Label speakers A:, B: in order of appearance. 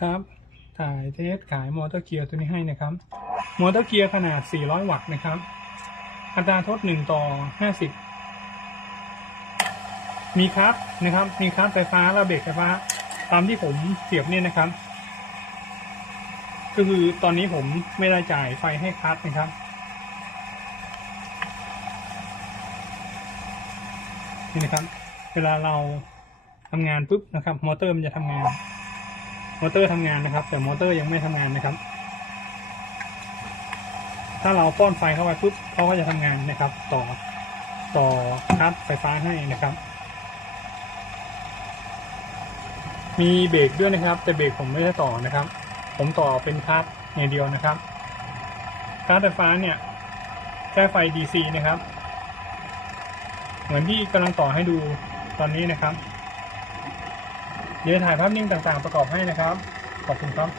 A: ครับถ่ายเทสขายมอเตอร์เกียร์ตัวนี้ให้นะครับมอเตอร์เกียร์ขนาด 400 วัตต์นะครับ อัตราทด 1 ต่อ 50 มีครับนะครับ มีครับไฟฟ้าและเบรกไฟฟ้า ตามที่ผมเสียบเนี่ยนะครับ ก็คือตอนนี้ผมไม่ได้จ่ายไฟให้คัสนะครับนี่นะครับ เวลาเราทำงานปุ๊บนะครับ มอเตอร์มันจะทำงาน มอเตอร์ทำงานนะครับ แต่มอเตอร์ยังไม่ทำงานนะครับ ถ้าเราป้อนไฟเข้าไปปุ๊บเขาก็จะทำงานนะครับ ต่อต่อคัสไฟฟ้าให้นะครับ มีเบรกด้วยนะครับ แต่เบรกผมไม่ได้ต่อนะครับ ผมต่อเป็นคัสอย่างเดียวนะครับคัสไฟฟ้าเนี่ยแค่ไฟ DC นะครับ เหมือนที่กำลังต่อให้ดูตอนนี้นะครับ เดี๋ยวถ่ายภาพนิ่งต่างๆ ประกอบให้นะครับ ขอบคุณครับ